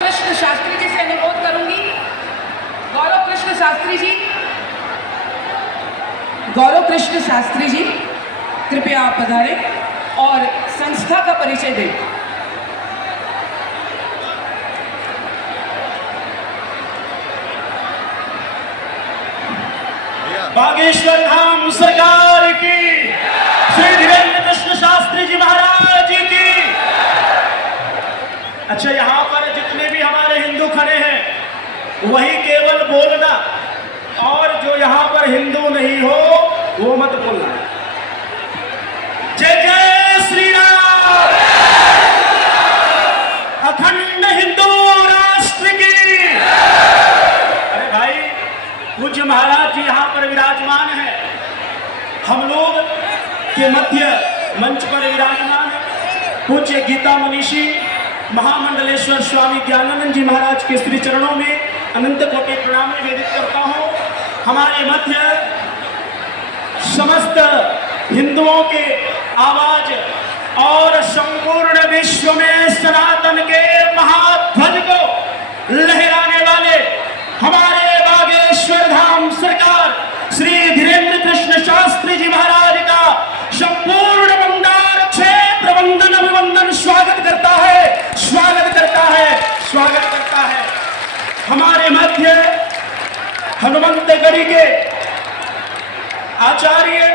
कृष्ण शास्त्री जी से अनुरोध करूंगी, गौरव कृष्ण शास्त्री जी, गौरव कृष्ण शास्त्री जी कृपया आप पधारें और संस्था का परिचय दें। बागेश्वर धाम सरकार की, श्री धीरेन्द्र कृष्ण शास्त्री जी महाराज जी की। अच्छा, यहाँ पर जितने भी हमारे हिंदू खड़े हैं वही केवल बोलना, और जो यहाँ पर हिंदू नहीं हो वो मत बोलना। जय जय श्री राम, अखंड हिंदू राष्ट्र की। अरे भाई, पूज्य महाराज जी यहाँ पर विराजमान है, हम लोग के मध्य मंच पर विराजमान है पूज्य गीता मनीषी महामंडलेश्वर स्वामी ज्ञानानंद जी महाराज के श्री चरणों में अनंत कोटि प्रणाम निवेदित करता हूँ। हमारे मध्य समस्त हिंदुओं के आवाज और संपूर्ण विश्व में सनातन के महाध्वज को लहराने वाले हमारे बागेश्वर धाम सरकार श्री धीरेन्द्र कृष्ण शास्त्री जी महाराज का संपूर्ण मंदार क्षेत्र वंदन अभिवंदन स्वागत करता है, स्वागत करता है, स्वागत करता है। हमारे मध्य हनुमंतगढ़ी के आचार्य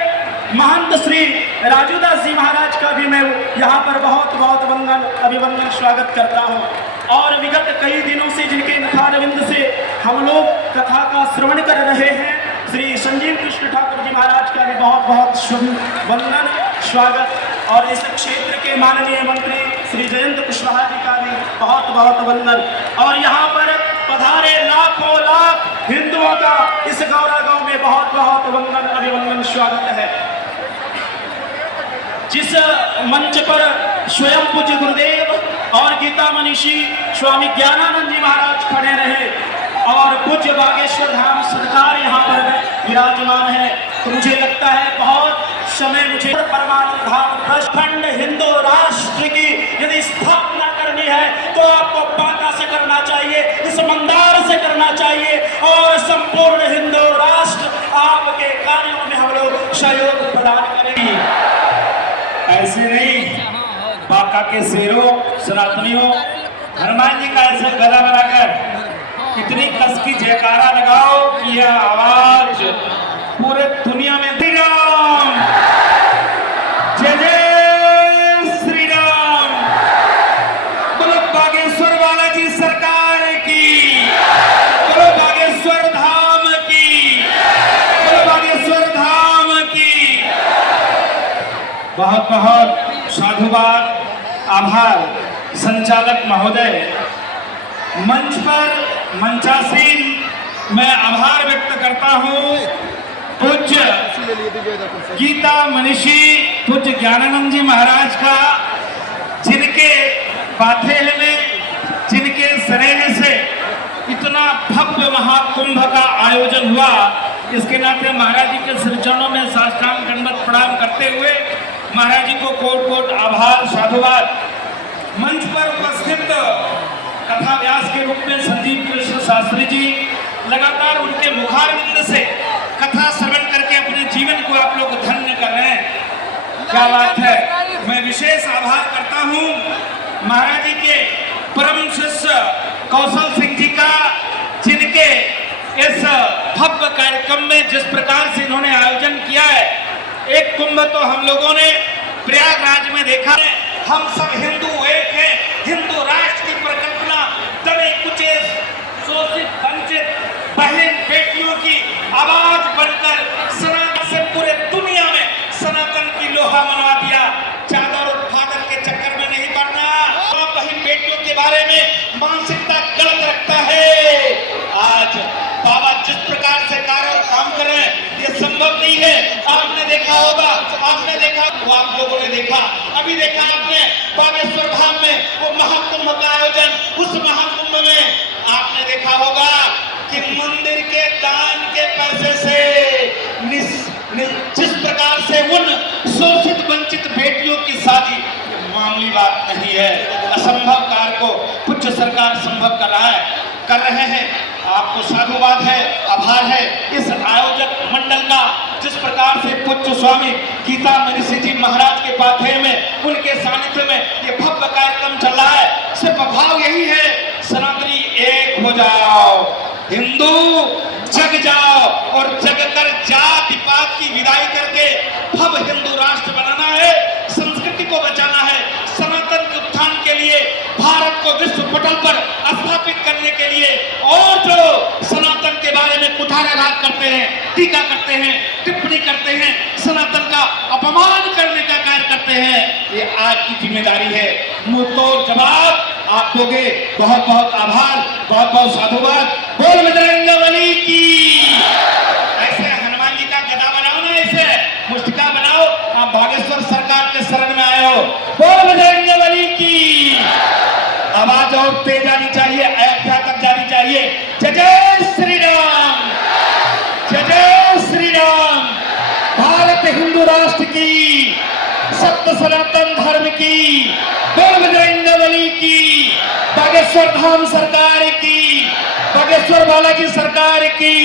महंत श्री राजूदास जी महाराज का भी मैं यहाँ पर बहुत बहुत वंदन अभिवंदन स्वागत करता हूँ। और विगत कई दिनों से जिनके मुखारविंद से हम लोग कथा का श्रवण कर रहे हैं, श्री संजीव कृष्ण ठाकुर जी महाराज का भी बहुत बहुत शुभ वंदन स्वागत। और इस क्षेत्र के माननीय मंत्री श्री जयंत कुशवाहा जी का भी बहुत बहुत वंदन। और यहाँ पर पधारे लाखों लाख हिंदुओं का इस गौरा गांव में बहुत बहुत वंदन अभिवंदन स्वागत है। जिस मंच पर स्वयं पूज्य गुरुदेव और गीता मनीषी स्वामी ज्ञानानंद जी महाराज खड़े रहे और पूज्य बागेश्वर धाम सरकार यहाँ पर विराजमान है, तो मुझे लगता है बहुत समय मुझे परमानंद धाम अखंड हिंदू राष्ट्र की यदि स्थापना करनी है तो आपको बांका से करना चाहिए, इस मंदार से करना चाहिए, और संपूर्ण हिंदू राष्ट्र आपके कार्यों में हम लोग सहयोग प्रदान करेंगे। ऐसे नहीं, बांका के शेरों सनातनियों हनुमान जी का ऐसे गला बनाकर इतनी कस की जयकारा लगाओ कि यह आवाज पूरे दुनिया में श्री राम, जय जय श्री राम, बोलो बागेश्वर बालाजी सरकार की, बोलो बागेश्वर धाम की, बोलो बागेश्वर धाम की। बहुत बहुत साधुवाद, आभार संचालक महोदय। मंच पर मंचासीन मैं आभार व्यक्त करता हूँ पूज्य गीता मनीषी पूज्य ज्ञानानंद जी महाराज का, जिनके बाथेल में, जिनके स्नेह से इतना भव्य महाकुंभ का आयोजन हुआ, इसके नाते महाराज जी के श्री चरणों में साष्टांग दंडवत प्रणाम करते हुए महाराज जी को कोट कोट आभार साधुवाद। मंच पर उपस्थित कथा व्यास के रूप में संजीव कृष्ण शास्त्री जी लगातार उनके मुखारविंद से कथा श्रवण करके अपने जीवन को आप लोग धन्य कर रहे हैं। क्या बात है। मैं विशेष आभार करता हूँ महाराज जी के परम शिष्य कौशल सिंह जी का, जिनके इस भव्य कार्यक्रम में जिस प्रकार से इन्होंने आयोजन किया है। एक कुंभ तो हम लोगों ने प्रयागराज में देखा है। हम सब हिंदू एक हैं, हिंदू राष्ट्र की परिकल्पना, दबे कुचे शोषित वंचित बहन बेटियों की आवाज बनकर सनातन से पूरे दुनिया में सनातन की लोहा मनवा दिया। चादर और फादर के चक्कर में नहीं पड़ना। बहन बेटियों के बारे में मानसिकता गलत रखता है। आज बाबा जिस प्रकार से कार्य और काम कर रहे हैं, ये संभव नहीं है। आपने देखा होगा, आपने देखा, वो आप लोगों ने देखा, अभी देखा आपने बागेश्वर धाम में वो महाकुंभ का आयोजन। उस महाकुंभ में आपने देखा होगा कि मंदिर के दान के पैसे से जिस प्रकार से उन शोषित वंचित बेटियों की शादी, मामूली बात नहीं है। असंभव कार्य को पूज्य सरकार संभव कर रहे हैं। आपको साधुवाद है, आभार है इस आयोजक मंडल का, जिस प्रकार से पूज्य स्वामी गीता महर्षि जी महाराज के पाथेय में, उनके सानिध्य में ये भव्य कार्यक्रम चल रहा है। सिर्फ भाव यही है, सनातनी एक हो जाओ, हिंदू जग जाओ और जग कर जाति पात की विदाई करके भव्य हिंदू राष्ट्र बनाना है, संस्कृति को बचाना है, सनातन के उत्थान के लिए, भारत को विश्व पटल पर स्थापित करने के लिए। और जो सनातन के बारे में कुठाराघात करते हैं, टीका करते हैं, टिप्पणी करते हैं, सनातन का अपमान करने का कार्य करते हैं, ये आज की जिम्मेदारी है। मुंहतोड़ जवाब आप दोगे। बहुत बहुत आभार, बहुत बहुत साधुवाद। बोल बजरंगबली की। ऐसे हनुमान जी का गदा बनाओ ना, ऐसे मुस्टिका बनाओ। आप बागेश्वर सरकार के शरण में आए हो। बोल बजरंगबली की। आवाज और तेज आनी चाहिए, अयोध्या तक जानी चाहिए। जय जय श्री राम, जय जय श्री राम। भारत हिंदू राष्ट्र की, सत्य सनातन धर्म की, बोल बजरंगबली की। बागेश्वर धाम सरकार की, बागेश्वर बालाजी सरकार की,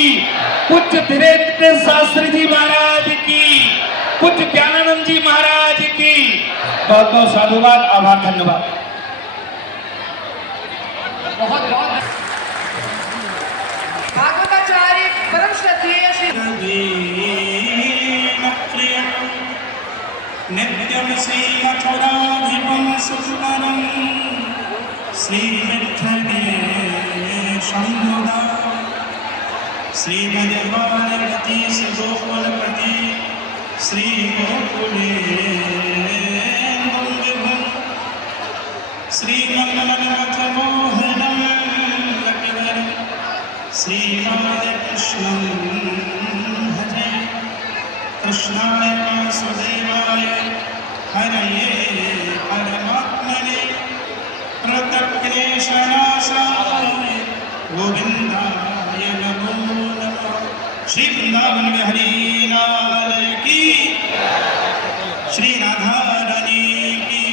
पूज्य धीरेन्द्र शास्त्री जी महाराज की, पूज्य ज्ञानानंद जी महाराज की। बहुत बहुत साधुवाद, आभार, धन्यवाद। बहुत बहुत भागवताचार्य परम श्रद्धेय श्री नित्यं श्री मथुराधिपं सुन्दरं श्री विठ्ठलेशं मुदा श्रीमद्भारती गोकुलपति श्री गोकुले श्रीमन्मथमोहनं लक्ष्मणं श्रीराधकृष्णं भजे। कृष्णाय वासुदेवाय हरये परमात्मने प्रणतक्लेशनाशाय गोविन्दाय नमो नमः। श्री वृंदावन बिहारी लाल की, श्री राधा रानी की,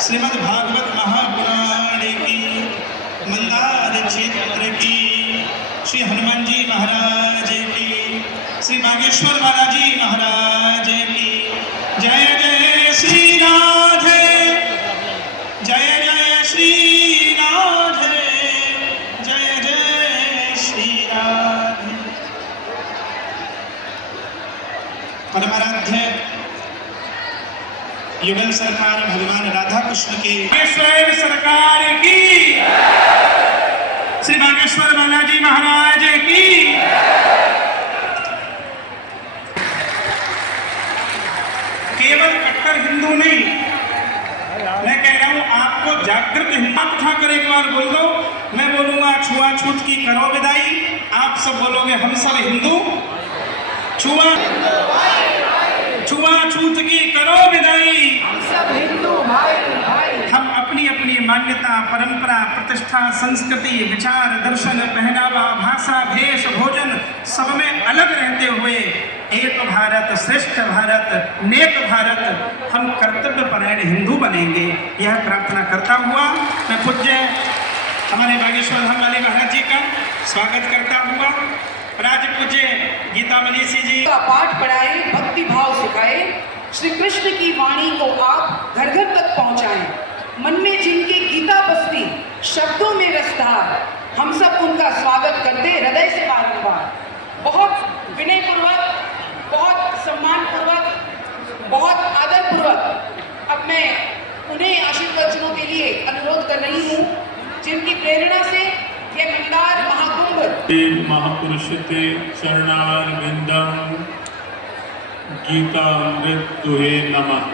श्रीमद् भागवत महापुराण की, मंदार क्षेत्र की, श्री हनुमान जी महाराज की, श्री बागेश्वर बालाजी महाराज की। जय जय श्री राधे, जय जय श्री राधे, जय जय श्री राधे। परमाराध्य युगल सरकार भगवान राधा कृष्ण की, बागेश्वर सरकार की, श्री बागेश्वर बालाजी महाराज की। केवल कट्टर हिंदू नहीं, मैं कह रहा हूं आपको जागृत हिंदू उठाकर एक बार बोल दो। मैं बोलूंगा छुआछूत की करो विदाई, आप सब बोलोगे हम सब हिंदू। छुआछूत की करो विदाई, हम सब हिंदू भाई भाई। हम अपनी अपनी मान्यता, परंपरा, प्रतिष्ठा, संस्कृति, विचार, दर्शन, पहनावा, भाषा, भेष, भोजन सब में अलग रहते हुए एक भारत, श्रेष्ठ भारत, नेक भारत, हम कर्तव्य परायण हिंदू बनेंगे, यह प्रार्थना करता हुआ मैं पूज्य हमारे बागेश्वर धाम वाले महाराज जी का स्वागत करता हुआ, राज पूज्य गीता महर्षि जी का पाठ पढ़ाए, भक्ति भाव सिखाए, श्री कृष्ण की वाणी को आप घर घर तक पहुंचाएं। मन में जिनकी गीता बसती, शब्दों में रसधार, हम सब उनका स्वागत करते हृदय से बारंबार। बहुत विनय पूर्वक, बहुत सम्मान पूर्वक, बहुत आदर पूर्वक अब मैं उन्हें आशीर्वचनों के लिए अनुरोध कर रही हूँ, जिनकी प्रेरणा से यह मंदार महाकुंभ महापुरुषते शरणारविंदं गीतामृत दुहे नमः।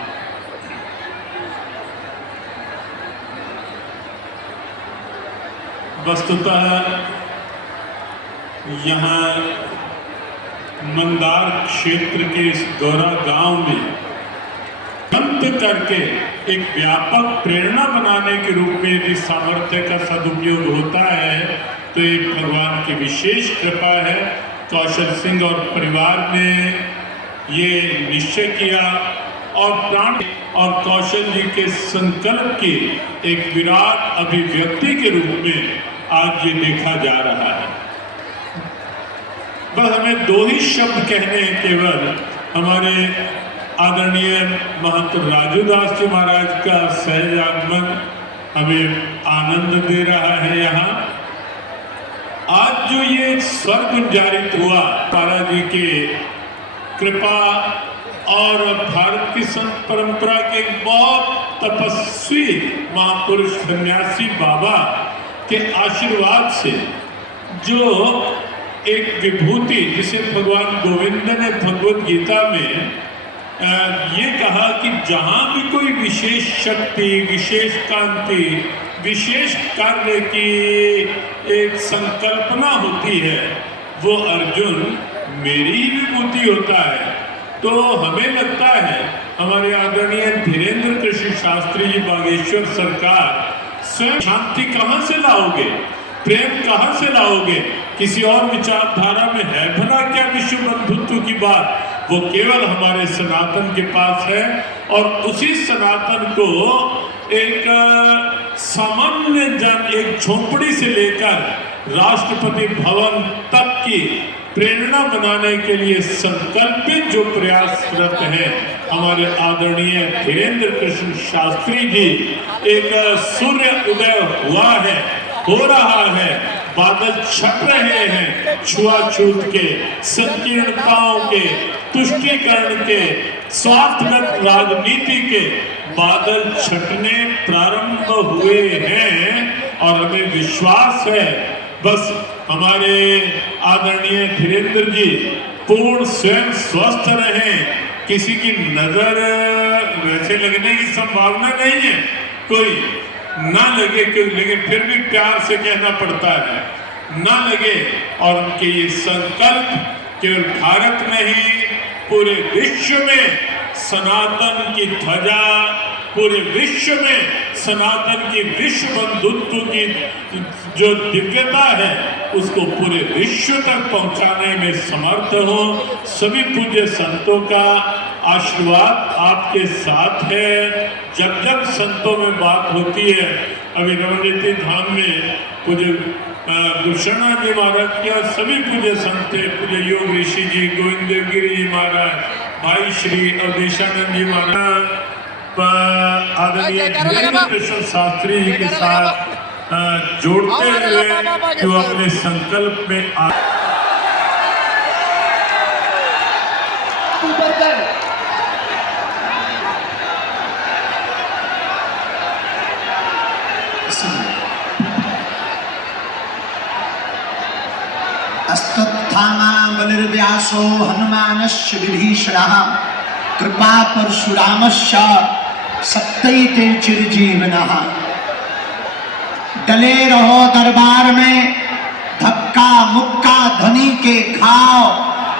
वस्तुतः यहाँ मंदार क्षेत्र के इस गौरा गांव में अंत करके एक व्यापक प्रेरणा बनाने के रूप में यदि सामर्थ्य का सदुपयोग होता है तो एक भगवान की विशेष कृपा है। कौशल सिंह और परिवार ने ये निश्चय किया और प्राण और कौशल जी के संकल्प की एक विराट अभिव्यक्ति के रूप में आज ये देखा जा रहा है। बस हमें दो ही शब्द कहने हैं केवल। हमारे आदरणीय महंत राजूदास जी महाराज का सहज आगमन हमें आनंद दे रहा है। यहाँ आज जो ये स्वर गुंजारित हुआ महाराज जी के कृपा और भारत की संत परंपरा के एक बहुत तपस्वी महापुरुष सन्यासी बाबा के आशीर्वाद से जो एक विभूति, जिसे भगवान गोविंद ने भगवद गीता में ये कहा कि जहाँ भी कोई विशेष शक्ति, विशेष कांति, विशेष कार्य की एक संकल्पना होती है वो अर्जुन मेरी ही विभूति होता है। तो हमें लगता है हमारे आदरणीय धीरेन्द्र कृष्ण शास्त्री जी बागेश्वर सरकार स्वयं शांति कहाँ से लाओगे, प्रेम कहाँ से लाओगे? किसी और विचारधारा में है भला क्या विश्व बंधुत्व की बात? वो केवल हमारे सनातन के पास है और उसी सनातन को एक सामान्य जन, एक झोंपड़ी से लेकर राष्ट्रपति भवन तक की प्रेरणा बनाने के लिए संकल्पित जो प्रयासरत है हमारे आदरणीय धीरेन्द्र कृष्ण शास्त्री जी, एक सूर्य उदय हुआ है, हो रहा है, बादल छट रहे हैं छुआछूत के, संकीर्णताओं के, तुष्टीकरण के, स्वार्थगत राजनीति के बादल छटने प्रारंभ हुए हैं और हमें विश्वास है बस हमारे आदरणीय धीरेन्द्र जी पूर्ण स्वयं स्वस्थ रहें। किसी की नजर वैसे लगने की संभावना नहीं है, कोई ना लगे, लेकिन फिर भी प्यार से कहना पड़ता है, ना लगे। और उनके ये संकल्प केवल भारत में ही पूरे विश्व में सनातन की ध्वजा, पूरे विश्व में सनातन की विश्व बंधुत्व की जो दिव्यता है उसको पूरे विश्व तक पहुंचाने में समर्थ हो। सभी पूज्य संतों का आशीर्वाद आपके साथ है। जब जब संतों में बात होती है, अभी नवनीति धाम में पूज्य गुरुशरणा जी महाराज के सभी पूज्य संत थे, पूज्य योग ऋषि जी, गोविंद देवगिरी जी महाराज, भाई श्री अवधेशानंद जी महाराज, आदरणीय धीरेन्द्र कृष्ण शास्त्री जी के साथ जोड़ते हुए जो अपने संकल्प में अस्तत्थामा बलिर्व्यासो हनुमानश्च विभीषणः कृपा परशुरामश्च सप्तैते चिरजीवनः। डले रहो दरबार में, धक्का मुक्का धनी के खाओ,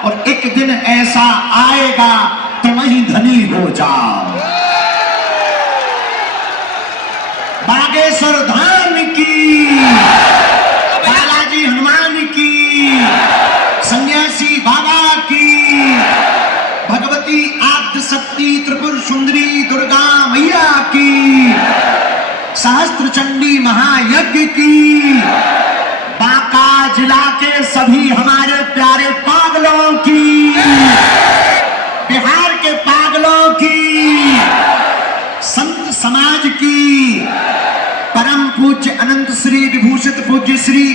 और एक दिन ऐसा आएगा तुम ही धनी हो जाओ। बागेश्वर धाम की, बालाजी हनुमान की, सन्यासी बाबा की, भगवती आद्य शक्ति त्रिपुर सुंदरी दुर्गा मैया की, सहस्त्र चंडी महायज्ञ की, बांका जिला के सभी हमारे प्यारे पागलों की, बिहार के पागलों की, संत समाज की, परम पूज्य अनंत श्री विभूषित पूज्य श्री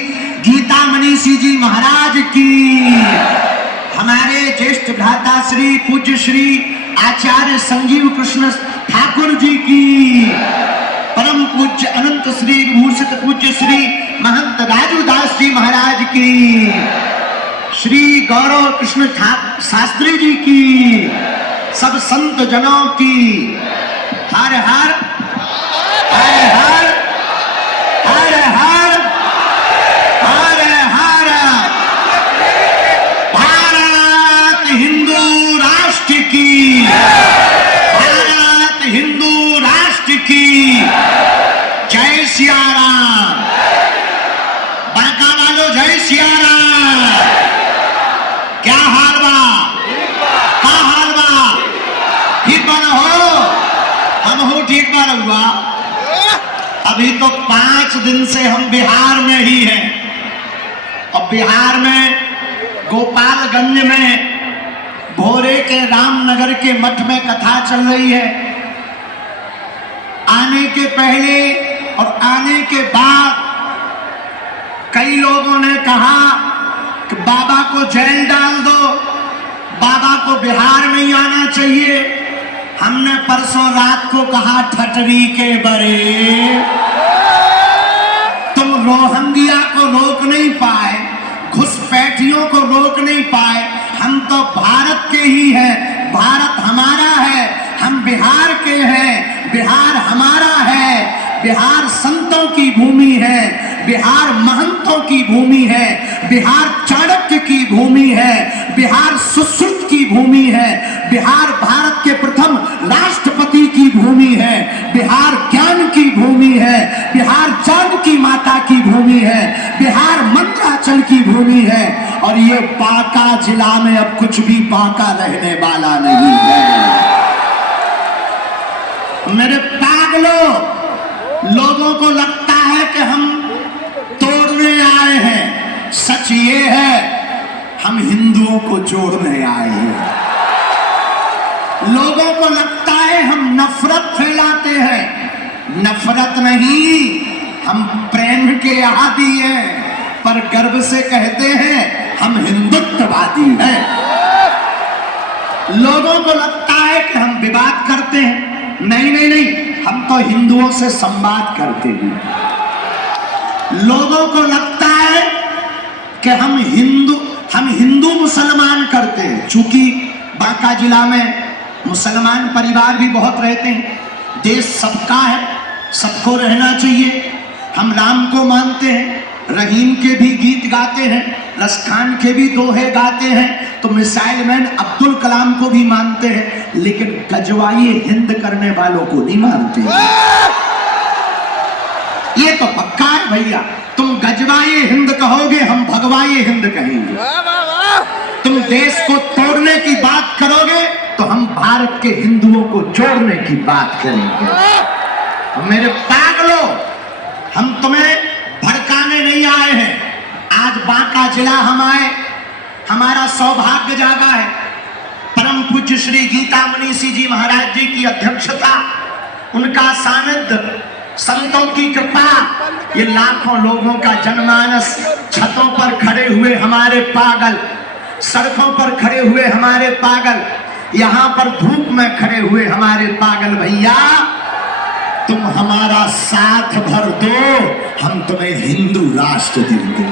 गीता मनीषी जी महाराज की, हमारे ज्येष्ठ भ्राता श्री पूज्य श्री आचार्य संजीव कृष्ण ठाकुर जी की, परम पूज्य अनंत श्री विभूषित पूज्य श्री महंत राजूदास जी महाराज की, श्री गौरव कृष्ण शास्त्री जी की, सब संत जनों की हर हर हर हर हर हर हर हर। भारत हिंदू राष्ट्र की, भारत हिंदू राष्ट्र की जय सिया राम। बांका वालों जय सिया राम। क्या हाल बा, का हाल बा, ही बन हो अभी तो 5 दिन से हम बिहार में ही हैं और बिहार में गोपालगंज में भोरे के रामनगर के मठ में कथा चल रही है। आने के पहले और आने के बाद कई लोगों ने कहा कि बाबा को जेल डाल दो, बाबा को बिहार नहीं आना चाहिए। हमने परसों रात को कहा ठटरी के बरे, तुम रोहंगिया को रोक नहीं पाए, घुसपैठियों को रोक नहीं पाए। हम तो भारत के ही हैं, भारत हमारा है, हम बिहार के हैं, बिहार हमारा है। बिहार संतों की भूमि है, बिहार महंतों की भूमि है, बिहार चाणक्य की भूमि है, बिहार सुश्रुत की भूमि है, बिहार भारत के प्रथम राष्ट्रपति की भूमि है, बिहार ज्ञान की भूमि है, बिहार जानकी माता की भूमि है, बिहार मंत्राचल की भूमि है। और ये बांका जिला में अब कुछ भी बांका रहने वाला नहीं है। मेरे पागलों, लोगों को लगता है कि हम तोड़ने आए हैं, सच ये है हम हिंदुओं को जोड़ने आए हैं। लोगों को लगता है हम नफरत फैलाते हैं, नफरत नहीं, हम प्रेम के आदी हैं, पर गर्व से कहते हैं हम हिंदुत्ववादी हैं। लोगों को लगता है कि हम विवाद करते हैं, नहीं नहीं नहीं, हम तो हिंदुओं से संवाद करते हैं। लोगों को लगता है कि हम हिंदू मुसलमान करते हैं। चूंकि बांका जिला में मुसलमान परिवार भी बहुत रहते हैं, देश सबका है, सबको रहना चाहिए। हम राम को मानते हैं, रहीम के भी गीत गाते हैं, रसखान के भी दोहे गाते हैं, तो मिसाइल मैन अब्दुल कलाम को भी मानते हैं, लेकिन गजवाए हिंद करने वालों को नहीं मानते। ये तो पक्का है भैया, तुम गजवाए हिंद कहोगे, हम भगवाए हिंद कहेंगे। तुम देश को तोड़ने की बात करोगे तो हम भारत के हिंदुओं को जोड़ने की बात करेंगे। मेरे पागलों, हम तुम्हें भड़काने नहीं आए हैं। आज बांका जिला हम आए, हमारा सौभाग्य जागा है। परम पूज्य श्री गीता मनीषी जी महाराज जी की अध्यक्षता, उनका सानिध्य, संतों की कृपा, ये लाखों लोगों का जनमानस, छतों पर खड़े हुए हमारे पागल, सड़कों पर खड़े हुए हमारे पागल, यहाँ पर धूप में खड़े हुए हमारे पागल भैया, तुम हमारा साथ भर दो, हम तुम्हें हिंदू राष्ट्र देंगे।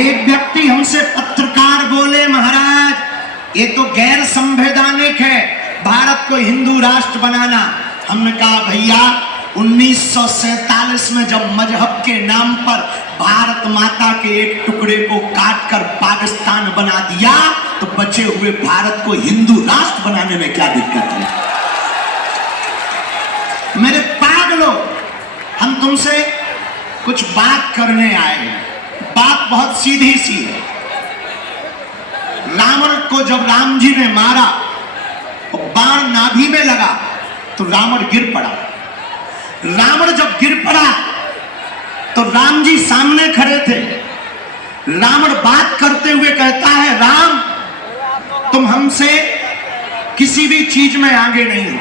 एक व्यक्ति हमसे पत्रकार बोले, महाराज ये तो गैर संवैधानिक है भारत को हिंदू राष्ट्र बनाना। हमने कहा भैया 1947 में जब मजहब के नाम पर भारत माता के एक टुकड़े को काटकर पाकिस्तान बना दिया, तो बचे हुए भारत को हिंदू राष्ट्र बनाने में क्या दिक्कत है? मेरे पागलों, हम तुमसे कुछ बात करने आए हैं। बात बहुत सीधी सी है। रावण को जब राम जी ने मारा और बाण नाभि में लगा तो रावण गिर पड़ा। रावण जब गिर पड़ा तो राम जी सामने खड़े थे। रावण बात करते हुए कहता है, राम तुम हमसे किसी भी चीज में आगे नहीं हो,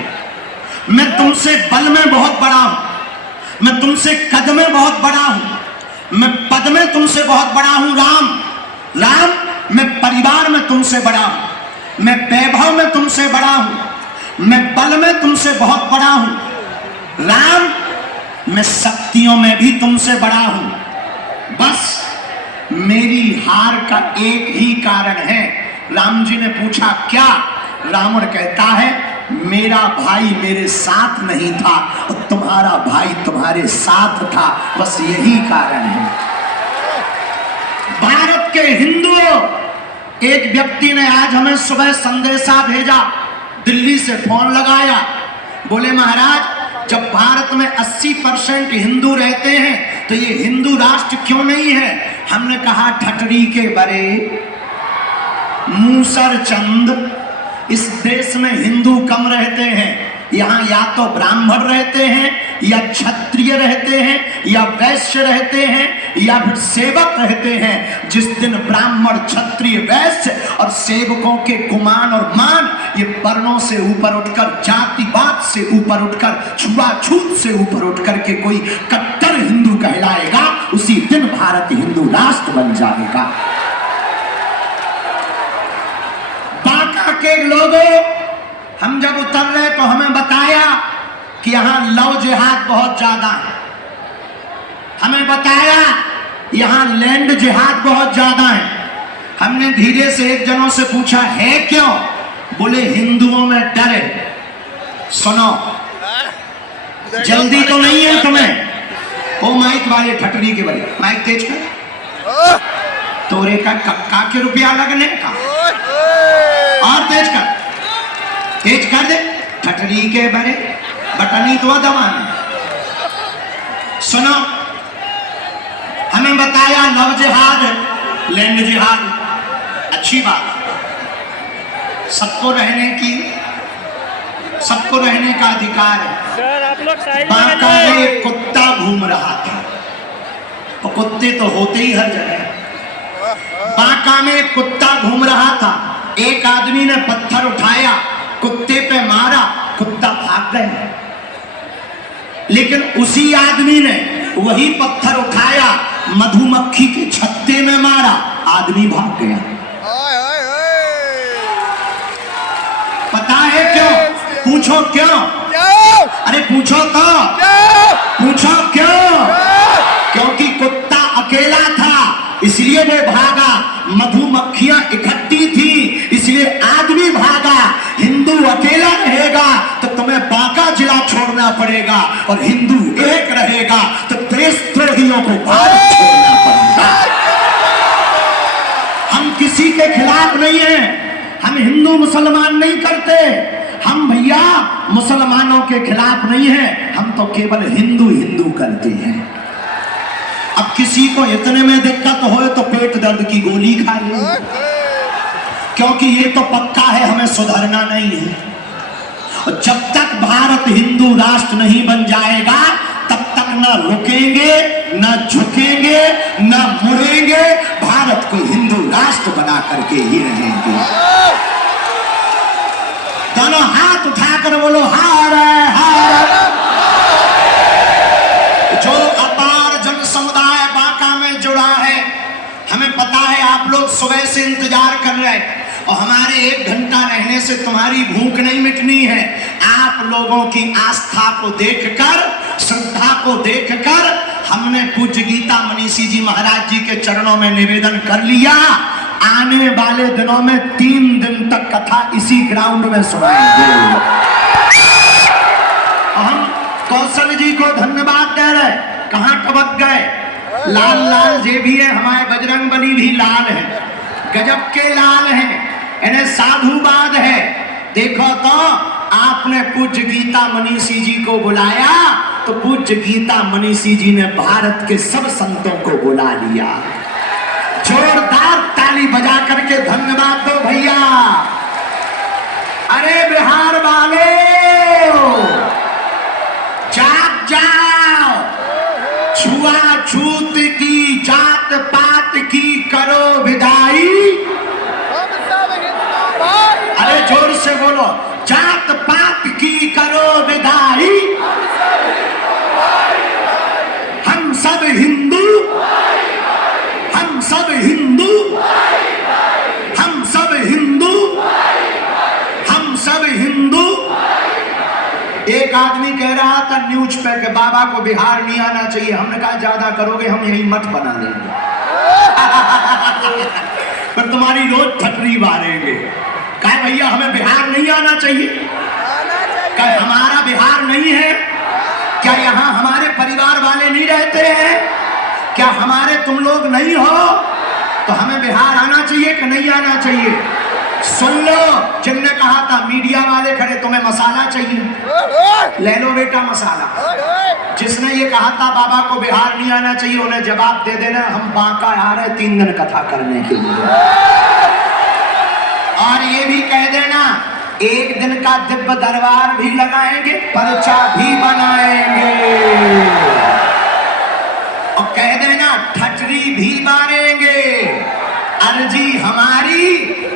मैं तुमसे बल में बहुत बड़ा हूं, मैं तुमसे कद में बहुत बड़ा हूं, मैं पद में तुमसे बहुत बड़ा हूं। राम मैं परिवार में तुमसे बड़ा हूं, मैं वैभव में तुमसे बड़ा हूं, मैं बल में तुमसे बहुत बड़ा हूं। राम मैं शक्तियों में भी तुमसे बड़ा हूं। बस मेरी हार का एक ही कारण है। राम जी ने पूछा क्या? रावण कहता है मेरा भाई मेरे साथ नहीं था और तुम्हारा भाई तुम्हारे साथ था, बस यही कारण है। भारत के हिंदुओं, एक व्यक्ति ने आज हमें सुबह संदेशा भेजा, दिल्ली से फोन लगाया, बोले महाराज जब भारत में 80% हिंदू रहते हैं तो ये हिंदू राष्ट्र क्यों नहीं है? हमने कहा ठटरी के बरे, मूसर चंद, इस देश में हिंदू कम रहते हैं, यहाँ या तो ब्राह्मण रहते हैं, या क्षत्रिय रहते हैं, या वैश्य रहते हैं, या फिर सेवक रहते हैं। जिस दिन ब्राह्मण, क्षत्रिय, वैश्य और सेवकों के गुमान और मान ये वर्णों से ऊपर उठकर, जातिवाद से ऊपर उठकर, छुआछूत से ऊपर उठकर के कोई कट्टर हिंदू कहलाएगा, उसी दिन भारत हिंदू राष्ट्र बन जाएगा। बांका के लोगों, हम जब उतर रहे तो हमें बताया कि यहां लव जिहाद बहुत ज्यादा है। हमें बताया यहां लैंड जिहाद बहुत ज्यादा है। हमने धीरे से एक जनों से पूछा है क्यों? बोले हिंदुओं में डर है। सुनो, जल्दी तो नहीं है तुम्हें? ओ माइक वाले ठटरी के वाले, माइक तेज कर। तोरे का कक्का के रुपया लगने का, और तेज कर, तेज कर दे। ठटरी के बड़े बटनी तो दबाने। सुनो, हमें बताया लव जिहाद है, लैंड जिहाद, अच्छी बात। सबको रहने की, सबको रहने का अधिकार है। बांका में एक कुत्ता घूम रहा था, तो कुत्ते तो होते ही हर जगह। बांका में एक कुत्ता घूम रहा था, एक आदमी ने पत्थर उठाया, कुत्ते पे मारा, कुत्ता भाग गया। लेकिन उसी आदमी ने वही पत्थर उठाया, मधुमक्खी के छत्ते में मारा, आदमी भाग गया। पता है क्यों? पूछो क्यों? अरे पूछो तो, पूछो क्यों? क्योंकि कुत्ता अकेला था, इसलिए वो भागा। मधुमक्खियां इकट्ठी थी, इसलिए आदमी भागा। हिंदू अकेला रहेगा तो तुम्हें बांका जिला छोड़ना पड़ेगा, और हिंदू एक रहेगा तो देशद्रोहियों को भारत छोड़ना पड़ेगा। हम किसी के खिलाफ नहीं हैं, हम हिंदू मुसलमान नहीं करते, हम भैया मुसलमानों के खिलाफ नहीं हैं, हम तो केवल हिंदू हिंदू करते हैं। अब किसी को इतने में दिक्कत हो तो पेट दर्द की गोली खा ले, क्योंकि ये तो पक्का है हमें सुधरना नहीं है। और जब तक भारत हिंदू राष्ट्र नहीं बन जाएगा, तब तक न रुकेंगे, न झुकेंगे, न मुड़ेंगे। भारत को हिंदू राष्ट्र बना करके ही रहेंगे। दोनों हाथ उठाकर बोलो हार है, हार। जो अपार जन समुदाय बांका में जुड़ा है, हमें पता है आप लोग सुबह से इंतजार कर रहे हैं, और हमारे 1 घंटा रहने से तुम्हारी भूख नहीं मिटनी है। आप लोगों की आस्था को देखकर, श्रद्धा को देखकर हमने पूज्य गीता मनीषी जी महाराज जी के चरणों में निवेदन कर लिया। आने वाले दिनों में 3 दिन तक कथा इसी ग्राउंड में सुनाएंगे। हम कौशल जी को धन्यवाद दे रहे। कहां टपक गए? लाल लाल जे भी है, हमारे बजरंग बली भी लाल है, गजब के लाल हैं, इन्हें साधुवाद है। देखो तो आपने पूज्य गीता मनीषी जी को बुलाया, तो पूज्य गीता मनीषी जी ने भारत के सब संतों को बुला लिया। जोरदार ताली बजा करके धन्यवाद दो भैया। अरे बिहार वाले जाग जाओ, छुआछूत की, जात पात की करो विदाई। अरे जोर से बोलो, जात पात की करो विदाई। हम सब हिंदू, हम सब हिंदू, हम सब हिंदू, हम सब हिंदू। एक आदमी कह रहा था न्यूज पे कि बाबा को बिहार नहीं आना चाहिए। हमने कहा ज्यादा करोगे हम यही मठ बना लेंगे। पर तुम्हारी रोज ठटरी मारेंगे। कहा भैया हमें बिहार नहीं आना चाहिए? क्या हमारा बिहार नहीं है? क्या यहाँ हमारे परिवार वाले नहीं रहते हैं? क्या हमारे तुम लोग नहीं हो? तो हमें बिहार आना चाहिए कि नहीं आना चाहिए? सुन लो, जिनने कहा था मीडिया वाले खड़े, तुम्हें मसाला चाहिए, ले लो बेटा मसाला। जिसने ये कहा था बाबा को बिहार नहीं आना चाहिए, उन्हें जवाब दे देना हम बांका आ रहे 3 दिन कथा करने के लिए। और ये भी कह देना एक दिन का दिव्य दरबार भी लगाएंगे, पर्चा भी बनाएंगे और कह देना ठटरी भी मारेंगे। अर्जी हमारी,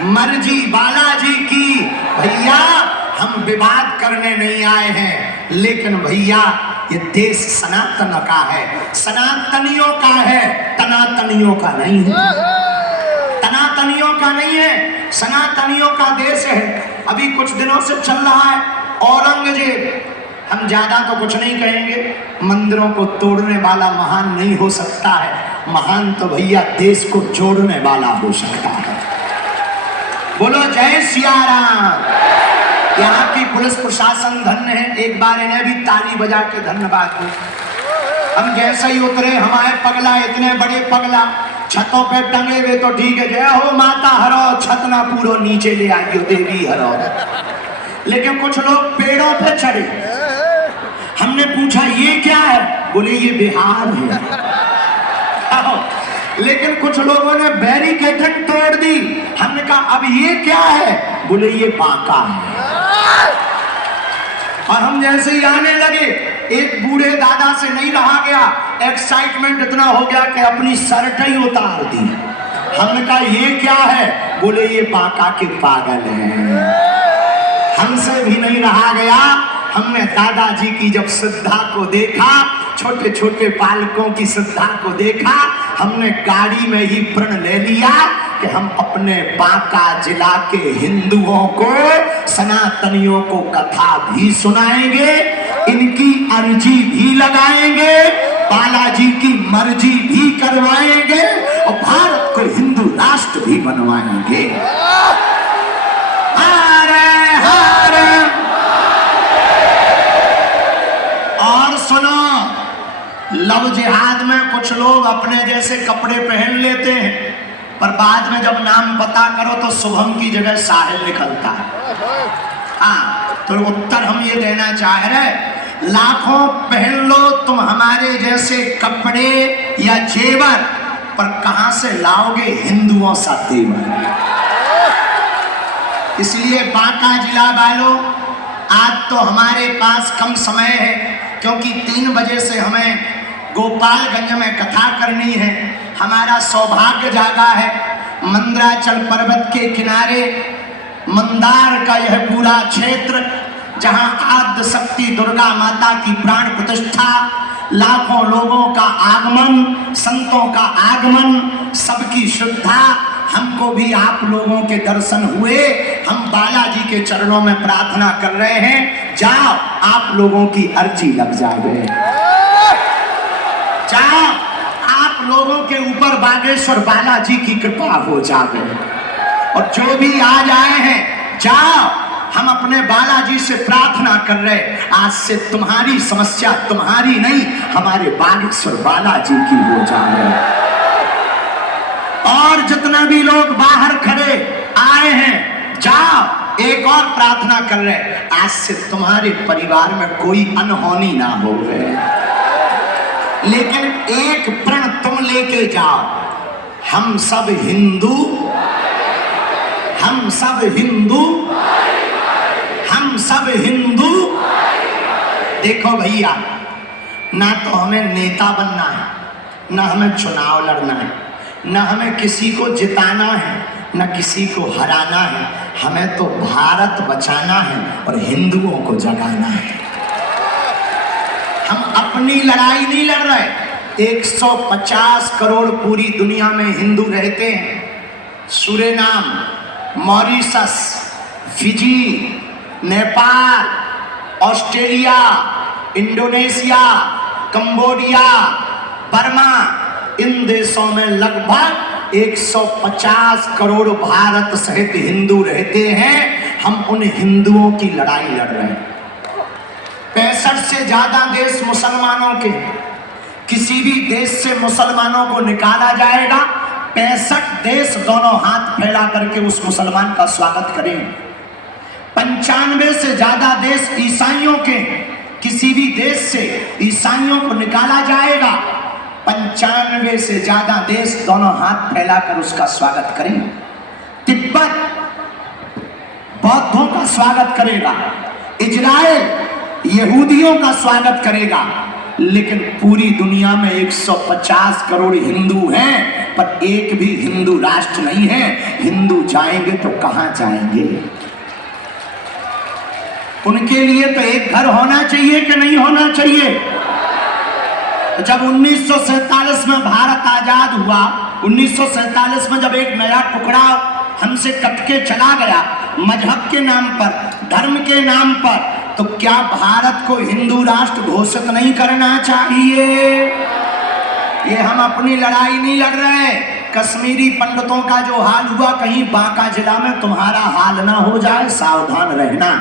मर्जी बालाजी की। भैया हम विवाद करने नहीं आए हैं, लेकिन भैया ये देश सनातन का है, सनातनियों का है, तनातनियों का नहीं है। तनातनियों का नहीं है, सनातनियों का देश है। अभी कुछ दिनों से चल रहा है औरंगजेब, हम ज्यादा तो कुछ नहीं कहेंगे, मंदिरों को तोड़ने वाला महान नहीं हो सकता है, महान तो भैया देश को जोड़ने वाला हो सकता है। बोलो जय सिया राम। यहाँ की पुलिस प्रशासन धन्य है, एक बार इन्हें भी ताली बजा के धन्यवाद दो। हम जैसे ही उतरे हमारे पगला, इतने बड़े पगला छतों पे टंगे हुए तो ठीक है, जय हो माता हरो, छत ना पूरो नीचे ले आइयो देवी हरो। लेकिन कुछ लोग पेड़ों पे चढ़े, हमने पूछा ये क्या है, बोले ये बिहार है। लेकिन कुछ लोगों ने बैरिकेडिंग तोड़ दी, हमने कहा अब ये क्या है, बोले ये बांका है। और हम जैसे ही आने लगे, एक बूढ़े दादा से नहीं रहा गया, एक्साइटमेंट इतना हो गया कि अपनी शर्ट ही उतार दी। हमने कहा ये क्या है, बोले ये बांका के पागल हैं। हमसे भी नहीं रहा गया, हमने दादाजी की जब श्रद्धा को देखा, छोटे छोटे बालकों की श्रद्धा को देखा, हमने गाड़ी में ही प्रण ले लिया कि हम अपने बांका जिला के हिंदुओं को, सनातनियों को कथा भी सुनाएंगे, इनकी अर्जी भी लगाएंगे, बालाजी की मर्जी भी करवाएंगे और भारत को हिंदू राष्ट्र भी बनवाएंगे। हरे हरे। और सुनो, लव जिहाद में कुछ लोग अपने जैसे कपड़े पहन लेते हैं, पर बाद में जब नाम पता करो तो शुभम की जगह साहिल निकलता है। हाँ, तो उत्तर हम ये देना चाह रहे, लाखों पहन लो तुम हमारे जैसे कपड़े या जेवर, पर कहां से लाओगे हिंदुओं सा तेवर। इसलिए बांका जिला वालों, आज तो हमारे पास कम समय है, क्योंकि 3 बजे से हमें गोपालगंज में कथा करनी है। हमारा सौभाग्य जागा है, मंदराचल पर्वत के किनारे मंदार का यह पूरा क्षेत्र, जहां आद्य शक्ति दुर्गा माता की प्राण प्रतिष्ठा, लाखों लोगों का आगमन, संतों का आगमन, सबकी श्रद्धा, हमको भी आप लोगों के दर्शन हुए, हम बालाजी के चरणों में प्रार्थना कर रहे हैं, जाओ आप लोगों की अर्जी लग जाए, जाओ आप लोगों के ऊपर बागेश्वर बालाजी की कृपा हो जाए। और जो भी आज आए हैं, जाओ, हम अपने बालाजी से प्रार्थना कर रहे, आज से तुम्हारी समस्या तुम्हारी नहीं, हमारे बागेश्वर बालाजी की हो जाए। और जितने भी लोग बाहर खड़े आए हैं, जाओ, एक और प्रार्थना कर रहे, आज से तुम्हारे परिवार में कोई अनहोनी ना हो गए। लेकिन एक प्रण तुम लेके जाओ, हम सब हिंदू, हम सब हिंदू, हम सब हिंदू। देखो भैया, ना तो हमें नेता बनना है, ना हमें चुनाव लड़ना है, ना हमें किसी को जिताना है, ना किसी को हराना है, हमें तो भारत बचाना है और हिंदुओं को जगाना है। हम अपनी लड़ाई नहीं लड़ रहे, 150 करोड़ पूरी दुनिया में हिंदू रहते हैं। Suriname, Mauritius, Fiji, Nepal, Australia, Indonesia, Cambodia, Burma, इन देशों में लगभग 150 करोड़ भारत सहित हिंदू रहते हैं। हम उन हिंदुओं की लड़ाई लड़ रहे हैं। 65 से ज्यादा देश मुसलमानों के, किसी भी देश से मुसलमानों को निकाला जाएगा, 65 देश दोनों हाथ फैला करके उस मुसलमान का स्वागत करें। 95 से ज्यादा देश ईसाइयों के, किसी भी देश से ईसाइयों को निकाला जाएगा, 95 से ज्यादा देश दोनों हाथ फैलाकर उसका स्वागत करें। तिब्बत, बौद्धों का स्वागत करेगा, इजराइल यहूदियों का स्वागत करेगा, लेकिन पूरी दुनिया में 150 करोड़ हिंदू हैं, पर एक भी हिंदू राष्ट्र नहीं है। हिंदू जाएंगे तो कहां जाएंगे? उनके लिए तो एक घर होना चाहिए कि नहीं होना चाहिए? जब 1947 में भारत आजाद हुआ, 1947 में जब एक नया टुकड़ा हमसे कट के चला गया मजहब के नाम पर, धर्म के नाम पर, तो क्या भारत को हिंदू राष्ट्र घोषित नहीं करना चाहिए? ये हम अपनी लड़ाई नहीं लड़ रहे। कश्मीरी पंडितों का जो हाल हुआ, कहीं बांका जिला में तुम्हारा हाल ना हो जाए, सावधान रहना।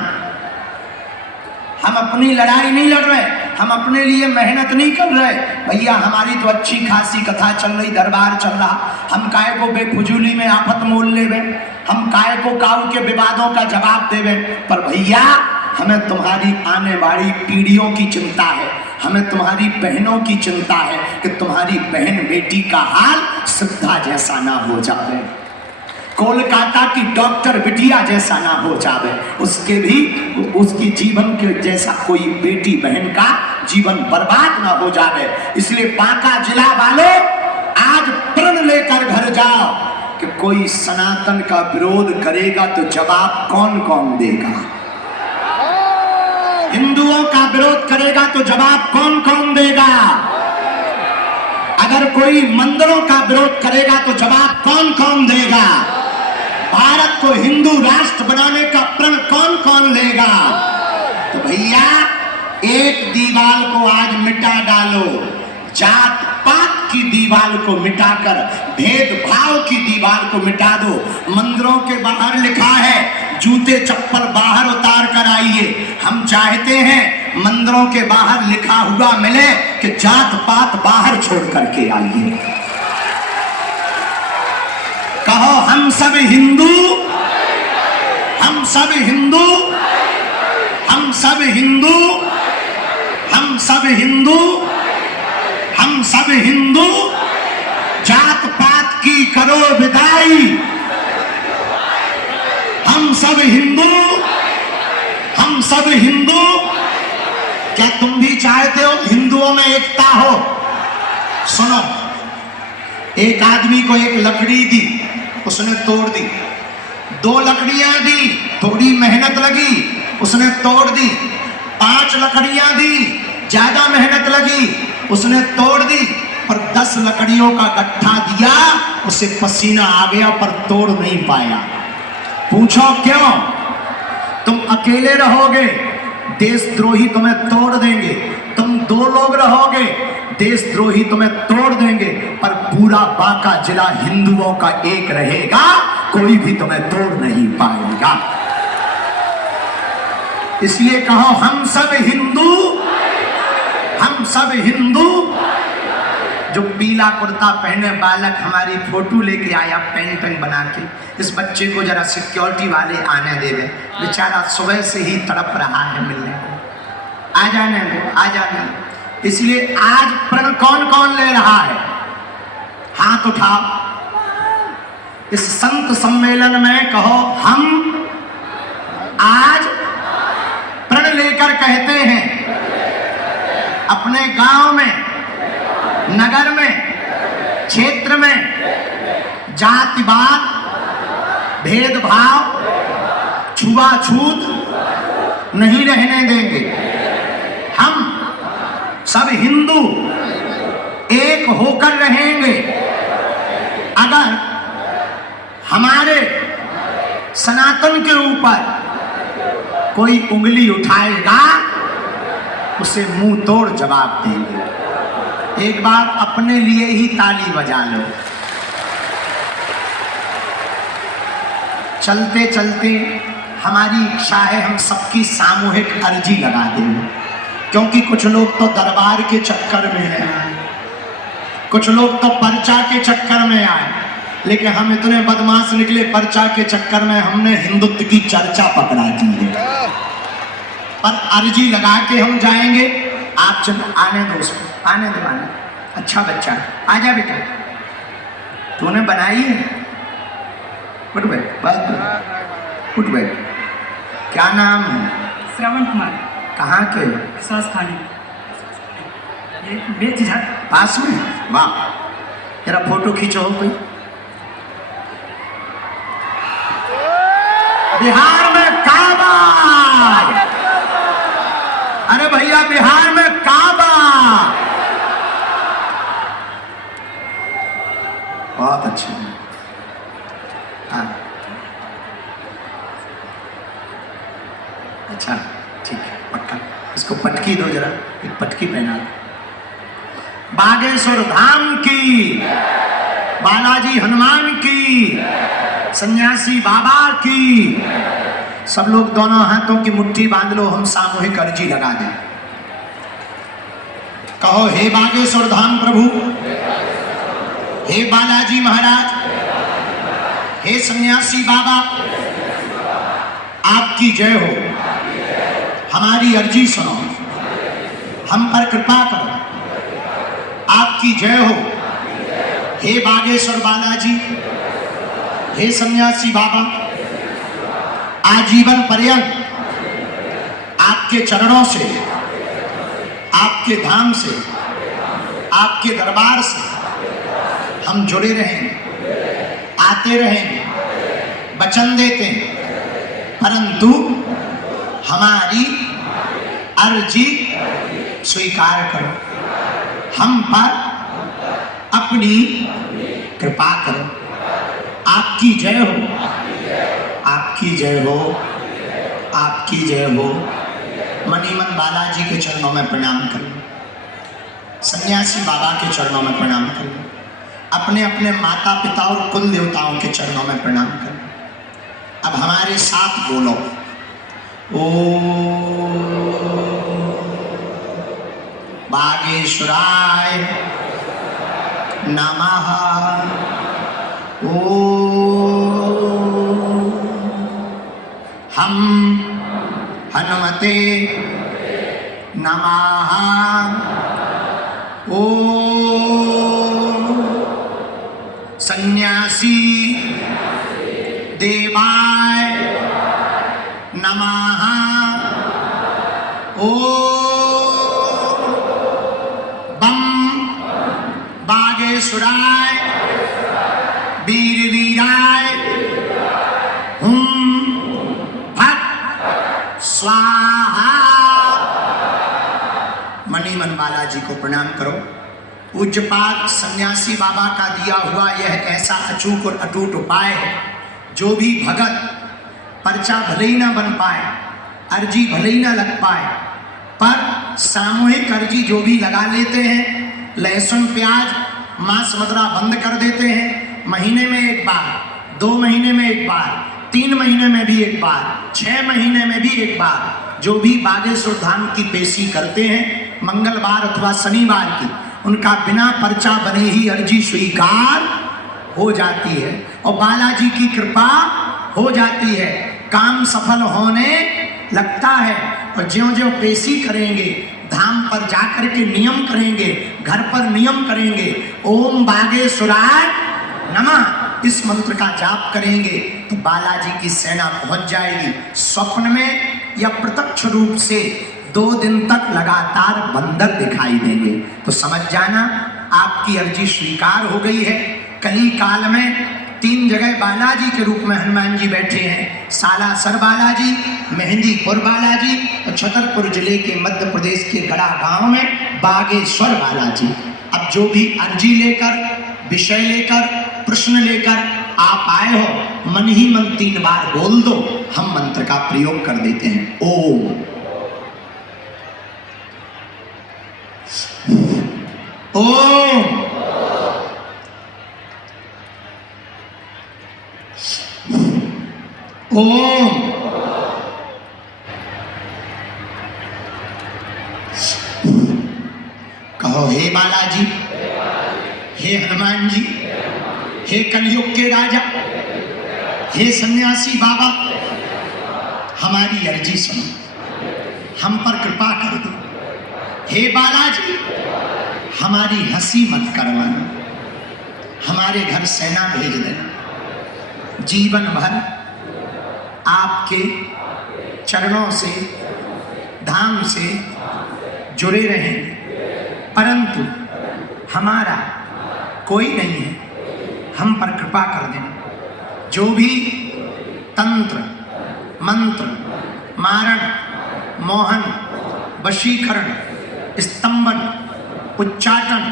हम अपनी लड़ाई नहीं लड़ रहे, हम अपने लिए मेहनत नहीं कर रहे। भैया हमारी तो अच्छी खासी कथा चल रही, दरबार चल रहा, हम काय को बेफुजूली में आफत मोल लेवे, हम काय को काऊ के विवादों का जवाब देवे। पर भैया हमें तुम्हारी आने वाली पीढ़ियों की चिंता है, हमें तुम्हारी बहनों की चिंता है कि तुम्हारी बहन बेटी का हाल सिद्धा जैसा ना हो जाए, कोलकाता की डॉक्टर बिटिया जैसा ना हो जाए, उसके भी उसकी जीवन के जैसा कोई बेटी बहन का जीवन बर्बाद ना हो जाए। इसलिए बांका जिला वालों आज प्रण लेकर घर जाओ कि कोई सनातन का विरोध करेगा तो जवाब कौन कौन देगा? हिंदुओं का विरोध करेगा तो जवाब कौन कौन देगा? अगर कोई मंदिरों का विरोध करेगा तो जवाब कौन कौन देगा? भारत को हिंदू राष्ट्र बनाने का प्रण कौन कौन लेगा? तो भैया एक दीवार को आज मिटा डालो, जात पात की दीवार को मिटाकर भेदभाव की दीवार को मिटा दो। मंदिरों के बाहर लिखा है जूते चप्पल बाहर उतार कर आइए। हम चाहते हैं मंदिरों के बाहर लिखा हुआ मिले कि जात पात बाहर छोड़ करके आइए। कहो हम सब हिंदू, हम सब हिंदू, हम सब हिंदू, हम सब हिंदू, हम सब हिंदू, जात पात की करो विदाई, हम सब हिंदू, हम सब हिंदू। क्या तुम भी चाहते हो हिंदुओं में एकता हो? सुनो, एक आदमी को एक लकड़ी दी, उसने तोड़ दी। 2 लकड़ियां दी, थोड़ी मेहनत लगी, उसने तोड़ दी। 5 लकड़ियां दी, ज्यादा मेहनत लगी, उसने तोड़ दी। पर 10 लकड़ियों का गट्ठा दिया, उसे पसीना आ गया पर तोड़ नहीं पाया। पूछो क्यों? तुम अकेले रहोगे, देशद्रोही तुम्हें तोड़ देंगे। तुम 2 लोग रहोगे, देशद्रोही तुम्हें तोड़ देंगे। पर पूरा बांका जिला हिंदुओं का एक रहेगा, कोई भी तुम्हें तोड़ नहीं पाएगा। इसलिए कहो हम सब हिंदू, हम सब हिंदू। जो पीला कुर्ता पहने बालक हमारी फोटो लेके आया पेंटिंग बना के, इस बच्चे को जरा सिक्योरिटी वाले आने देवे, बेचारा सुबह से ही तड़प रहा है मिलने को। आ जाने दो, आ जाने दो। इसलिए आज प्रण कौन कौन ले रहा है? हाथ उठाओ। इस संत सम्मेलन में कहो हम आज प्रण लेकर कहते हैं अपने गांव में, नगर में, क्षेत्र में जातिवाद, भेदभाव, छुआछूत नहीं रहने देंगे। हम सब हिंदू एक होकर रहेंगे। अगर हमारे सनातन के ऊपर कोई उंगली उठाएगा उसे मुंह तोड़ जवाब देंगे। एक बार अपने लिए ही ताली बजा लो। चलते चलते हमारी इच्छा है हम सबकी सामूहिक अर्जी लगा दें, क्योंकि कुछ लोग तो दरबार के चक्कर में आए, कुछ लोग तो पर्चा के चक्कर में आए, लेकिन हम इतने बदमाश निकले पर्चा के चक्कर में हमने हिंदुत्व की चर्चा पकड़ा दी है। पर अर्जी लगा के हम जाएंगे। आप चलो, आने दो उसको, आने दो, आने। अच्छा बच्चा, आजा बेटा, तूने बनाई है? उठ बैठ, बात उठ बैठ, क्या नाम है? श्रवण कुमार, कहाँ के? सॉस खाने ये बेच झा पास में? वाह, जरा फोटो खींचो कोई। बिहार में काबा, अरे भैया बिहार में काबा, बहुत अच्छे। हाँ अच्छा ठीक है, पक्का इसको पटकी दो, जरा एक पटकी पहना दो। बागेश्वर धाम की, बालाजी हनुमान की, सन्यासी बाबा की। सब लोग दोनों हाथों की मुट्ठी बांध लो, हम सामूहिक अर्जी लगा दें। कहो, हे बागेश्वर धाम प्रभु, हे बालाजी महाराज, हे सन्यासी बाबा, आपकी जय हो। हमारी अर्जी सुनो, हम पर कृपा करो, आपकी जय हो। हे बागेश्वर बालाजी, हे सन्यासी बाबा, आजीवन पर्यंत आपके चरणों से, आपके धाम से, आपके दरबार से हम जुड़े रहेंगे, आते रहेंगे, वचन देते हैं। परंतु हमारी अर्जी स्वीकार करो, हम पर अपनी कृपा करो। आपकी जय हो, आपकी जय हो, आपकी जय हो। मनीमन बालाजी के चरणों में प्रणाम करो, सन्यासी बाबा के चरणों में प्रणाम करो, अपने अपने माता पिता और कुल देवताओं के चरणों में प्रणाम करो। अब हमारे साथ बोलो, ओम बागेश्वराय नमः। ओम हम हनुमते नमः। ओम सन्यासी देवाय नमः। ओम बम बागेश्वराय वीर वीराय हुम फट स्वाहा। मणिमन बालाजी को प्रणाम करो। पूज्यपाद सन्यासी बाबा का दिया हुआ यह ऐसा अचूक और अटूट उपाय है, जो भी भगत पर्चा भले ही ना बन पाए, अर्जी भले ही ना लग पाए, पर सामूहिक अर्जी जो भी लगा लेते हैं, लहसुन प्याज मांस मदिरा बंद कर देते हैं, महीने में एक बार, 2 महीने में एक बार, 3 महीने में भी एक बार, 6 महीने में भी एक बार, जो भी बागेश्वर धाम की पेशी करते हैं मंगलवार अथवा शनिवार की, उनका बिना पर्चा बने ही अर्जी स्वीकार हो जाती है और बालाजी की कृपा हो जाती है, काम सफल होने लगता है। और ज्यों-ज्यों पेशी करेंगे, धाम पर जाकर के नियम करेंगे, घर पर नियम करेंगे, ओम बागेश्वराय नमः इस मंत्र का जाप करेंगे तो बालाजी की सेना पहुंच जाएगी। स्वप्न में या प्रत्यक्ष रूप से 2 दिन तक लगातार बंदर दिखाई देंगे, तो समझ जाना आपकी अर्जी स्वीकार हो गई है। कली काल में 3 जगह बालाजी के रूप में हनुमान जी बैठे हैं, सालासर बालाजी, मेहंदीपुर बालाजी और छतरपुर जिले के मध्य प्रदेश के गड़ा गांव में बागेश्वर बालाजी। अब जो भी अर्जी लेकर, विषय लेकर, प्रश्न लेकर आप आए हो, मन ही मन 3 बार बोल दो, हम मंत्र का प्रयोग कर देते हैं। ओम ओम ओम कहो, हे बालाजी, हे हनुमान जी, हे कलयुग के राजा, हे सन्यासी बाबा, हमारी अर्जी सुनो, हम पर कृपा कर दो। हे बालाजी, हमारी हंसी मत करवाना, हमारे घर सेना भेज देना, जीवन भर आपके चरणों से, धाम से जुड़े रहेंगे, परंतु हमारा कोई नहीं है, हम पर कृपा कर देना। जो भी तंत्र, मंत्र, मारण, मोहन, वशीकरण, स्तंभन, उच्चाटन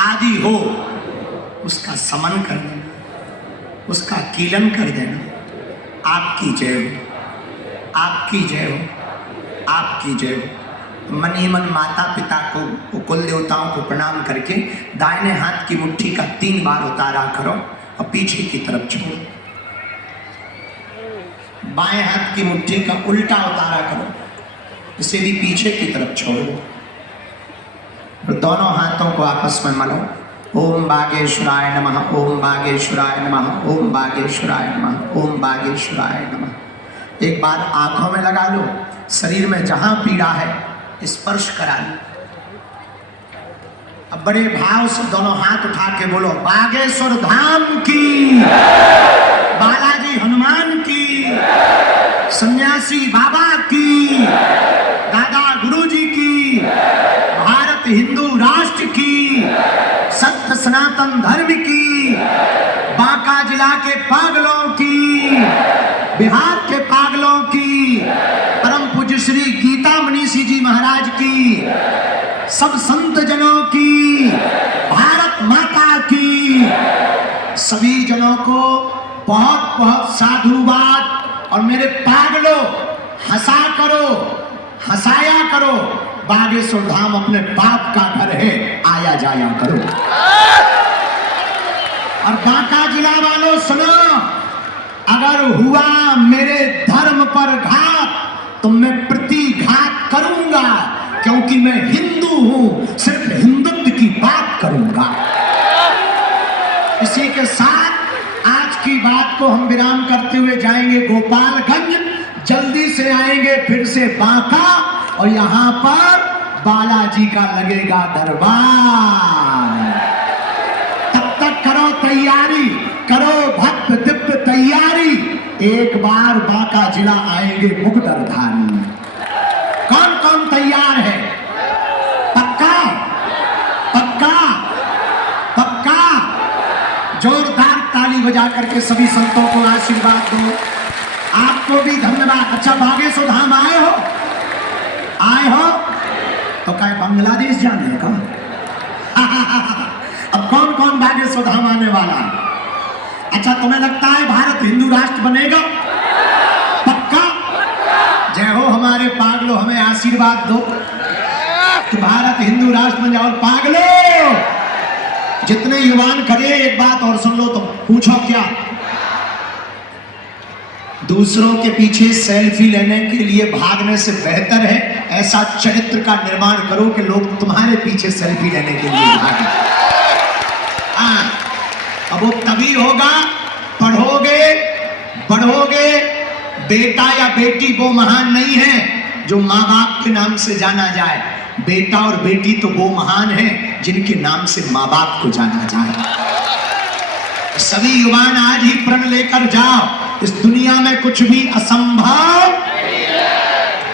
आदि हो, उसका समन कर देना, उसका कीलन कर देना। आपकी जय हो, आपकी जय हो, आपकी जय हो। मन ही मन माता पिता को, कुल देवताओं को प्रणाम करके दाहिने हाथ की मुट्ठी का 3 बार उतारा करो और पीछे की तरफ छोड़ो। बाएं हाथ की मुट्ठी का उल्टा उतारा करो, इसे भी पीछे की तरफ छोड़ो और दोनों हाथों को आपस में मलो। ओम बागेश्वराय नमः, ओम बागेश्वराय नमः, ओम बागेश्वराय नमः, ओम बागेश्वराय नमः। एक बार आंखों में लगा लो, शरीर में जहां पीड़ा है स्पर्श करा लो। अब बड़े भाव से दोनों हाथ उठा के बोलो, बागेश्वर धाम की, बालाजी हनुमान की, सन्यासी बाबा की, दादा गुरुजी की, भारत हिंदू राष्ट्र की, सत्य सनातन धर्म की, बांका जिला के पागलों की, बिहार के पागलों की, परम पूज्य श्री गीता मनीषी जी महाराज की, सब संत जनों की, भारत माता की, सभी जनों को बहुत बहुत साधुवाद। और मेरे पागलों, हंसा करो, हंसाया करो। बागेश्वर धाम अपने बाप का घर है, आया जाया करो। और बांका जिला वालों सुनो, अगर हुआ मेरे धर्म पर घात तो मैं प्रतिघात करूंगा, क्योंकि मैं हिंदू हूं, सिर्फ हिंदुत्व की बात करूंगा। इसी के साथ आज की बात को हम विराम करते हुए जाएंगे गोपालगंज, जल्दी से आएंगे फिर से बांका, और यहां पर बालाजी का लगेगा दरबार। तब तक करो तैयारी, करो भक्त दिव्य तैयारी, एक बार बांका जिला आएंगे मुकुटधारी। कौन कौन तैयार है? पक्का? पक्का? पक्का? जोरदार ताली बजा करके सभी संतों को आशीर्वाद दो। आपको भी धन्यवाद। अच्छा, बागेश्वर धाम आए हो? आए हो तो क्या बांग्लादेश जाने का? अब कौन कौन बागेश्वर धाम आने वाला है? अच्छा, तुम्हें लगता है भारत हिंदू राष्ट्र बनेगा? पक्का? जय हो हमारे पागलों, हमें आशीर्वाद दो कि भारत हिंदू राष्ट्र बन जाओ। पागलों, जितने युवान खड़े, एक बात और सुन लो, तो पूछो क्या? दूसरों के पीछे सेल्फी लेने के लिए भागने से बेहतर है ऐसा चरित्र का निर्माण करो कि लोग तुम्हारे पीछे सेल्फी लेने के लिए भागें। अब वो तभी होगा, पढ़ोगे, बढ़ोगे। बेटा या बेटी वो महान नहीं है जो माँ बाप के नाम से जाना जाए। बेटा और बेटी तो वो महान है जिनके नाम से माँ बाप को जाना जाए। सभी युवान आज ही प्रण लेकर जाओ, इस दुनिया में कुछ भी असंभव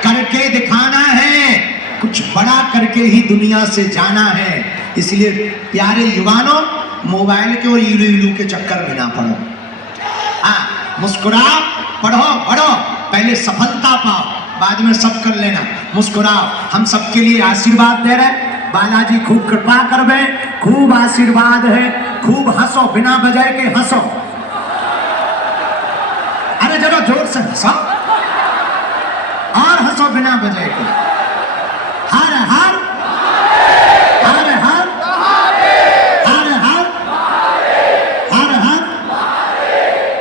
करके दिखाना है, कुछ बड़ा करके ही दुनिया से जाना है। इसलिए प्यारे युवानों, मोबाइल के और यूलू के चक्कर में ना पड़ो। मुस्कुराओ, पढ़ो, बढ़ो, पहले सफलता पाओ, बाद में सब कर लेना। मुस्कुराओ, हम सबके लिए आशीर्वाद दे रहे। बालाजी खूब कृपा करवे, खूब आशीर्वाद है। खूब हंसो, बिना बजाए के हंसो। अरे जरा जोर से हंसो, और हंसो बिना बजाए के। हर हर हर हर हर हर हर हर।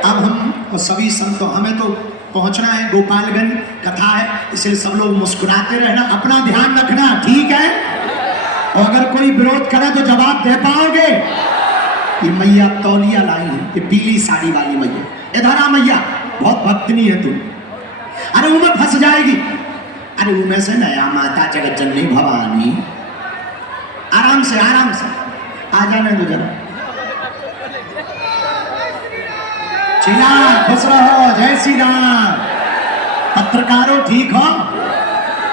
अब हम सभी संतों, हमें तो पहुंचना है, गोपालगंज कथा है, इसलिए सब लोग मुस्कुराते रहना, अपना ध्यान रखना, ठीक है? और अगर कोई विरोध करे तो जवाब दे पाओगे? ये मैया तौलिया लाई है, ये पीली साड़ी वाली मैया, इधर आ मैया, बहुत भक्तनी है तू। अरे उनमें फंस जाएगी। अरे उनमें से नया माता जगत जननी भवानी, आराम से आराम से आ जाने दो जरा। चिल्ला, खुश रहो, जय श्री राम। पत्र पत्रकारों ठीक हो,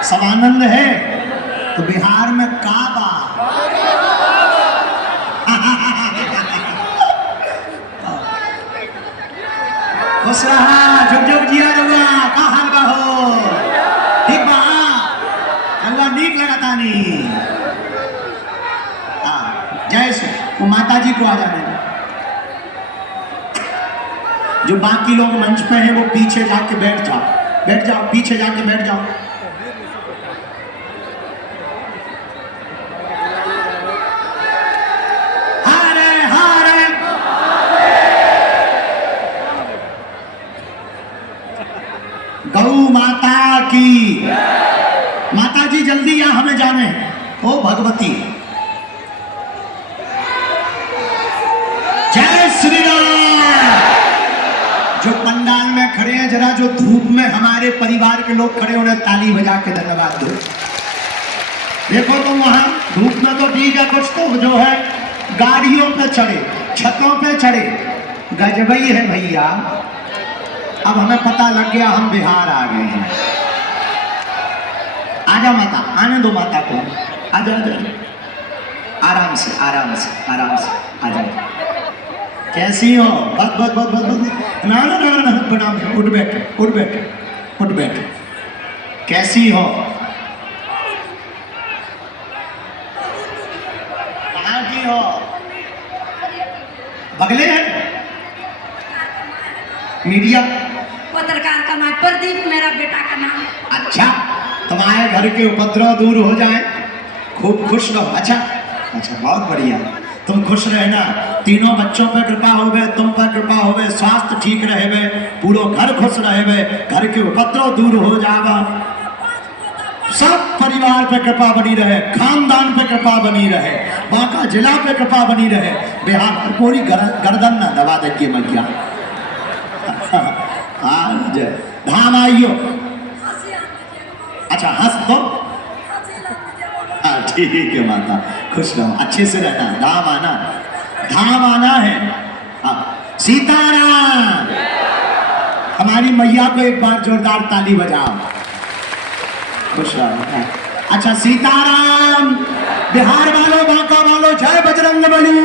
सब आनंद है? तो बिहार में काबा खुश रहा, झुक झुक जिया रहुआ, का हाल बा हो? ठीक बा, रहुआ नीक लगाता नहीं। जय श्री, वो माता जी को आ जाने दो। जो बाकी लोग मंच पे हैं वो पीछे जाके बैठ जाओ, बैठ जाओ, पीछे जाके बैठ जाओ। हरे हरे गौ माता की। माता जी जल्दी यहाँ हमें जाने हैं। ओ भगवती, जय श्री राम। जो पंडाल में खड़े हैं, जरा जो धूप में हमारे परिवार के लोग खड़े, उन्हें ताली बजा के धन्यवाद दो। देखो तुम वहां धूप में तो ठीक है, कुछ तो जो है गाड़ियों पे चढ़े, छतों पे चढ़े, गजबई है भैया। अब हमें पता लग गया हम बिहार आ गए हैं। आजा माता, आने दो माता को, आजा आजा, आराम से आराम से आराम से आजा। कैसी हो? बस बस बस बस बस, ना ना ना ना, प्रणाम, उठ बैठ उठ बैठ उठ बैठ। कैसी हो? कहाँ की हो? बगले हैं? मीडिया पत्रकार का नाम प्रदीप, मेरा बेटा का नाम। अच्छा, तुम्हारे घर के उपद्रव दूर हो जाए, खूब खुश रहो। अच्छा अच्छा, बहुत बढ़िया, तुम खुश रहे ना, तीनों बच्चों पे कृपा होवे, तुम पर कृपा होवे, स्वास्थ्य ठीक रहे, पूरा घर खुश रहे, घर के उपद्रव दूर हो जावा, सब परिवार पे कृपा बनी रहे, खानदान पे कृपा बनी रहे, बांका जिला पे कृपा बनी रहे, बिहार पर पूरी गर्दन ना दबा देगी मैं क्या। हाँ जय धाम आइयो। अच्छा हंस दो। हाँ ठीक है माता, खुश रहो, अच्छे से रहना, धाम आना, धाम आना है। हाँ सीताराम। हमारी मैया को एक बार जोरदार ताली बजाओ, खुश रहो। अच्छा सीताराम। बिहार वालों, बांका वालों, जय बजरंगबली।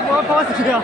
बहुत पहुंच गया।